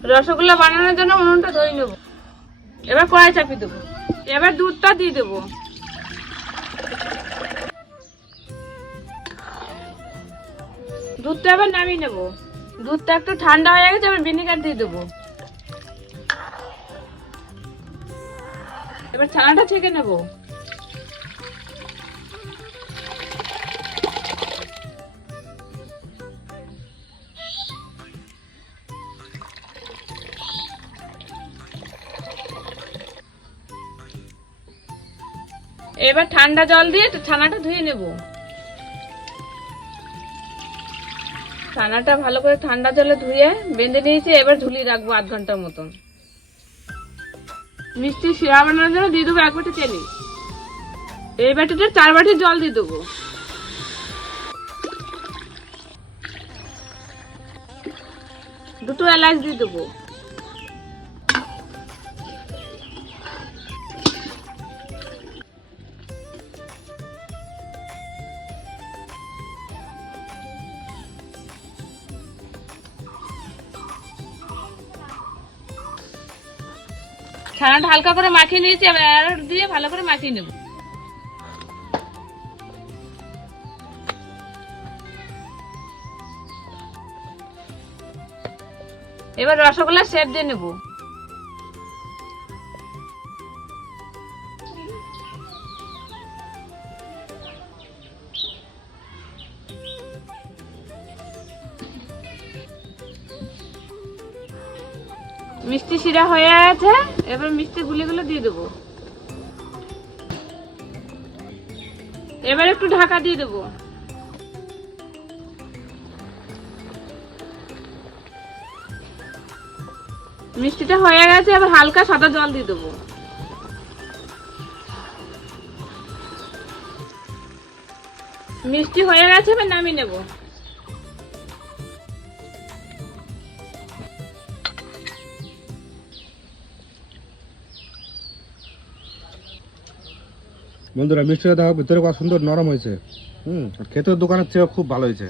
রসগোল্লা বানানোর জন্য উনুনটা ধরে নেব। এবার কড়াই চাপিয়ে দেবো। এবার দুধটা দিয়ে দেবো। দুধটা এবার নামিয়ে নেব। দুধটা একটু ঠান্ডা হয়ে গেছে, এবার ভিনেগার দিয়ে দেবো। এবার ছানাটা ছেঁকে নেব। এবার ঠান্ডা জল দিয়ে ছানাটা ধুয়ে নেব। ছানাটা ভালো করে ঠান্ডা জলে ধুয়ে বেঁধে নিয়েছি। এবার ঝুলিয়ে রাখবো 8 ঘন্টার মতন। মিষ্টি শিরা বানানোর জন্য দিয়ে দেবো 1 বাটি চিনি। এই বাটিতে 4 বাটি জল দিয়ে দেবো। দুটো এলাচ দিয়ে দেবো। ছানাটা হালকা করে মাখিয়ে নিয়েছি। এবার অ্যারোট দিয়ে ভালো করে মাখিয়ে নেব। এবার রসগোল্লার শেপ দিয়ে নেব। মিষ্টি শিরা হয়ে আছে। এবার মিষ্টি গুলিগুলো দিয়ে দেবো। এবার একটু ঢাকা দিয়ে দেবো। মিষ্টিটা হয়ে গেছে। এবার হালকা সাদা জল দিয়ে দেবো। মিষ্টি হয়ে গেছে, এবার নামিয়ে নেব। বন্ধুরা মিষ্টিটা দেখো ভিতরে কত সুন্দর নরম হয়েছে। খেতে দোকানের চেয়ে খুব ভালো হয়েছে।